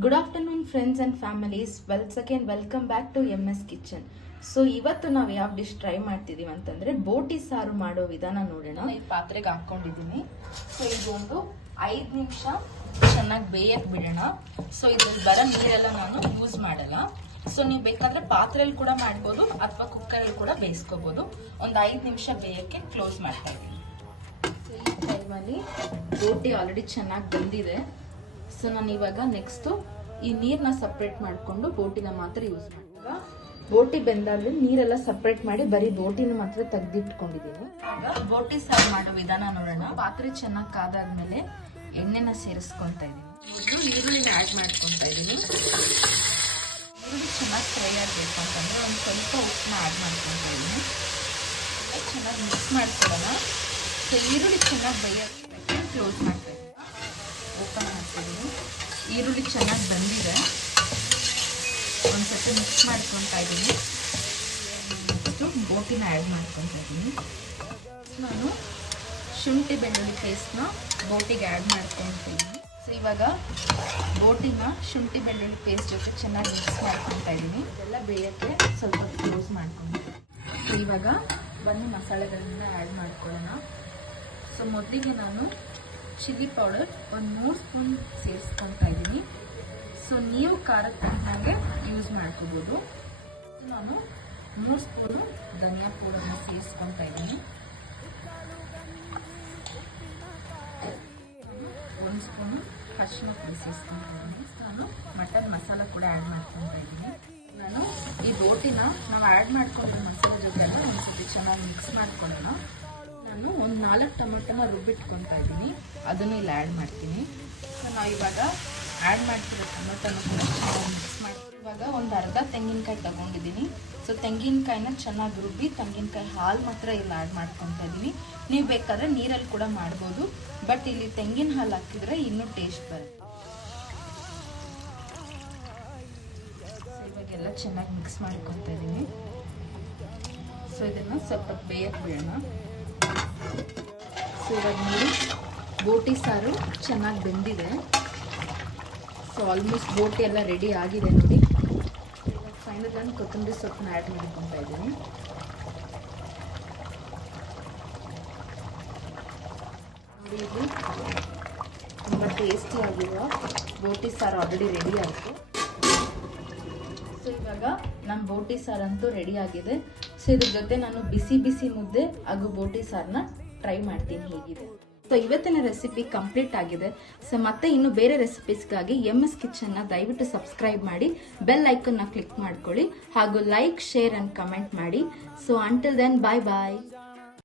Good afternoon friends and families. Welcome back to MS kitchen. So ಇವತ್ತು ನಾವು ಯಾವ dish try ಮಾಡ್ತಿದೀವಿ ಅಂತಂದ್ರೆ ಬೋಟಿ ಸಾರು ಮಾಡೋ ವಿಧಾನ ನೋಡೋಣ. ಈ ಪಾತ್ರೆಗೆ ಹಾಕೊಂಡಿದೀನಿ. ಸೊ ಇದೊಂದು 5 ನಿಮಿಷ ಚೆನ್ನಾಗಿ ಬೇಯಕ್ ಬಿಡೋಣ. ಸೊ ಇದ್ರಲ್ಲಿ ಬರೋ ನೀರೆಲ್ಲ ನಾನು ಯೂಸ್ ಮಾಡಲ್ಲ. ಸೊ ನೀವು ಬೇಕಾದ್ರೆ ಪಾತ್ರೆಯಲ್ಲಿ ಕೂಡ ಮಾಡ್ಬೋದು ಅಥವಾ ಕುಕ್ಕರಲ್ಲಿ ಕೂಡ ಬೇಯಿಸ್ಕೋಬಹುದು. ಒಂದು 5 ನಿಮಿಷ ಬೇಯಕ್ಕೆ ಕ್ಲೋಸ್ ಮಾಡ್ತಾ ಇದ್ದೀನಿ. ಸೊ ಈ ಟೈಮಲ್ಲಿ ಬೋಟಿ ಆಲ್ರೆಡಿ ಚೆನ್ನಾಗಿ ಬಂದಿದೆ. ಸೊ ನಾನು ಇವಾಗ ನೆಕ್ಸ್ಟ್ ಈ ನೀರ್ನ ಸಪ್ರೇಟ್ ಮಾಡ್ಕೊಂಡು ಬೋಟಿನ ಮಾತ್ರ ಯೂಸ್ ಮಾಡುವಾಗ ಬೋಟಿ ಬೆಂದಾದ್ಮೇಲೆ ನೀರೆಲ್ಲ ಸಪ್ರೇಟ್ ಮಾಡಿ ಬರೀ ಬೋಟಿನ ಮಾತ್ರ ತೆಗೆದಿಟ್ಕೊಂಡಿದ್ದೀನಿ. ಆಗ ಬೋಟಿ ಸಾರು ಮಾಡೋ ವಿಧಾನ ನೋಡೋಣ. ಪಾತ್ರೆ ಚೆನ್ನಾಗಿ ಕಾದಾದ್ಮೇಲೆ ಎಣ್ಣೆನ ಸೇರಿಸ್ಕೊಂತಾ ಇದ್ದೀನಿ. ಈರುಳ್ಳಿನ ಆ್ಯಡ್ ಮಾಡ್ಕೊತಾ ಇದ್ದೀನಿ. ಈರುಳ್ಳಿ ಚೆನ್ನಾಗಿ ಫ್ರೈ ಆಗಬೇಕು ಅಂತಂದ್ರೆ ಒಂದು ಸ್ವಲ್ಪ ಉಪ್ಪನ್ನ ಆ್ಯಡ್ ಮಾಡ್ಕೊತಾ ಇದ್ದೀನಿ. ಚೆನ್ನಾಗಿ ಮಿಕ್ಸ್ ಮಾಡ್ಕೊಳ್ಳೋಣ. ಸೊ ಈರುಳ್ಳಿ ಚೆನ್ನಾಗಿ ಬೇಯೋಕ್ಕೆ ಕ್ಲೋಸ್ ಮಾಡ್ತಾ ಇದ್ದೀನಿ. ಓಪನ್ ಮಾಡ್ತಿದ್ದೀನಿ. ಈರುಳ್ಳಿ ಚೆನ್ನಾಗಿ ಬಂದಿದೆ. ಒಂದ್ಸತಿ ಮಿಕ್ಸ್ ಮಾಡ್ಕೊತಾ ಇದ್ದೀನಿ. ನೆಕ್ಸ್ಟು ಬೋಟಿನ ಆ್ಯಡ್ ಮಾಡ್ಕೊತಾ ಇದ್ದೀನಿ. ನಾನು ಶುಂಠಿ ಬೆಳ್ಳುಳ್ಳಿ ಪೇಸ್ಟ್ನ ಬೋಟಿಗೆ ಆ್ಯಡ್ ಮಾಡ್ಕೊತೀನಿ. ಸೊ ಇವಾಗ ಬೋಟಿನ ಶುಂಠಿ ಬೆಳ್ಳುಳ್ಳಿ ಪೇಸ್ಟ್ ಜೊತೆ ಚೆನ್ನಾಗಿ ಮಿಕ್ಸ್ ಮಾಡ್ಕೊತಾ ಇದ್ದೀನಿ. ಇದೆಲ್ಲ ಬೇಯೋಕ್ಕೆ ಸ್ವಲ್ಪ ಕ್ಲೋಸ್ ಮಾಡ್ಕೊಂಡು ಇವಾಗ ಬನ್ನಿ ಮಸಾಲೆಗಳನ್ನ ಆ್ಯಡ್ ಮಾಡ್ಕೊಳ್ಳೋಣ. ಸೊ ಮೊದಲಿಗೆ ನಾನು ಚಿಲ್ಲಿ ಪೌಡರ್ ಒಂದು 3 ಸ್ಪೂನ್ ಸೇರಿಸ್ಕೊತಾ ಇದ್ದೀನಿ. ಸೊ ನೀವು ಖಾರದ ತಕ್ಕಂಗೆ ಯೂಸ್ ಮಾಡ್ಕೋಬೋದು. ನಾನು 3 ಸ್ಪೂನು ಧನಿಯಾ ಪೌಡರ್ನ ಸೇರಿಸ್ಕೊತಾ ಇದ್ದೀನಿ. 1 ಸ್ಪೂನು ಅರಿಶಿನ ಪುಡಿ ಸೇರಿಸ್ಕೊತಾ ಇದ್ದೀನಿ. ನಾನು ಮಟನ್ ಮಸಾಲ ಕೂಡ ಆ್ಯಡ್ ಮಾಡ್ಕೊತಾ ಇದ್ದೀನಿ. ನಾನು ಈ ಬೋಟಿನ ನಾವು ಆ್ಯಡ್ ಮಾಡ್ಕೊಂಡಿರೋ ಮಸಾಲೆ ಜೊತೆ ಎಲ್ಲ ಒಂದ್ಸತಿ ಚೆನ್ನಾಗಿ ಮಿಕ್ಸ್ ಮಾಡ್ಕೊಳ್ಳೋಣ. ನಾನು ಒಂದು 4 ಟೊಮೆಟೊನ ರುಬ್ಬಿಟ್ಕೊತಾ ಇದ್ದೀನಿ. ಅದನ್ನು ಇಲ್ಲಿ ಆ್ಯಡ್ ಮಾಡ್ತೀನಿ. ಸೊ ನಾವು ಇವಾಗ ಆ್ಯಡ್ ಮಾಡ್ತಿರೋ ಟೊಮೆಟೊನ ಕೂಡ ಚೆನ್ನಾಗಿ ಮಿಕ್ಸ್ ಮಾಡಿ ಇವಾಗ ಒಂದು ಅರ್ಧ ತೆಂಗಿನಕಾಯಿ ತಗೊಂಡಿದ್ದೀನಿ. ಸೊ ತೆಂಗಿನಕಾಯಿನ ಚೆನ್ನಾಗಿ ರುಬ್ಬಿ ತೆಂಗಿನಕಾಯಿ ಹಾಲು ಮಾತ್ರ ಇಲ್ಲಿ ಆ್ಯಡ್ ಮಾಡ್ಕೊತಾ ಇದ್ದೀನಿ. ನೀವು ಬೇಕಾದರೆ ನೀರಲ್ಲಿ ಕೂಡ ಮಾಡ್ಬೋದು, ಬಟ್ ಇಲ್ಲಿ ತೆಂಗಿನ ಹಾಲು ಹಾಕಿದ್ರೆ ಇನ್ನೂ ಟೇಸ್ಟ್ ಬರುತ್ತೆ. ಇವಾಗೆಲ್ಲ ಚೆನ್ನಾಗಿ ಮಿಕ್ಸ್ ಮಾಡ್ಕೊತಾ ಇದ್ದೀನಿ. ಸೊ ಇದನ್ನು ಸ್ವಲ್ಪ ಬೇಯಕ್ಕೆ ಬಿಡೋಣ. ಸೊ ಇವಾಗ ನೋಡಿ ಬೋಟಿ ಸಾರು ಚೆನ್ನಾಗಿ ಬೆಂದಿದೆ. ಸೊ ಆಲ್ಮೋಸ್ಟ್ ಬೋಟಿ ಎಲ್ಲ ರೆಡಿ ಆಗಿದೆ ನೋಡಿ. ಇವಾಗ ಫೈನಲ್ ನಾನು ಕೊತ್ತಂಬರಿ ಸೊಪ್ಪನ್ನ ಆ್ಯಡ್ ಮಾಡ್ಕೊತಾ ಇದ್ದೀನಿ. ನೋಡಿ ಇದು ತುಂಬ ಟೇಸ್ಟಿ ಆಗಿರುವ ಬೋಟಿ ಸಾರು ಆಲ್ರೆಡಿ ರೆಡಿ ಆಯಿತು. ಸೊ ಇವಾಗ ನಮ್ಮ ಬೋಟಿ ಸಾರಂತೂ ರೆಡಿ ಆಗಿದೆ. ಸೊ ಇದ್ರ ಜೊತೆ ನಾನು ಬಿಸಿ ಬಿಸಿ ಮುದ್ದೆ ಹಾಗೂ ಬೋಟಿ ಸಾರನ್ನ ಟ್ರೈ ಮಾಡ್ತೀನಿ ಹೇಗಿದೆ. ಸೊ ಇವತ್ತಿನ ರೆಸಿಪಿ ಕಂಪ್ಲೀಟ್ ಆಗಿದೆ. ಸೊ ಮತ್ತೆ ಇನ್ನು ಬೇರೆ ರೆಸಿಪೀಸ್ಗಾಗಿ MS ಕಿಚನ್ನ ದಯವಿಟ್ಟು ಸಬ್ಸ್ಕ್ರೈಬ್ ಮಾಡಿ, ಬೆಲ್ ಐಕನ್ನ ಕ್ಲಿಕ್ ಮಾಡ್ಕೊಳ್ಳಿ ಹಾಗೂ ಲೈಕ್, ಶೇರ್ ಅಂಡ್ ಕಮೆಂಟ್ ಮಾಡಿ. ಸೊ ಅಂಟಿಲ್ ದೆನ್ ಬಾಯ್ ಬಾಯ್.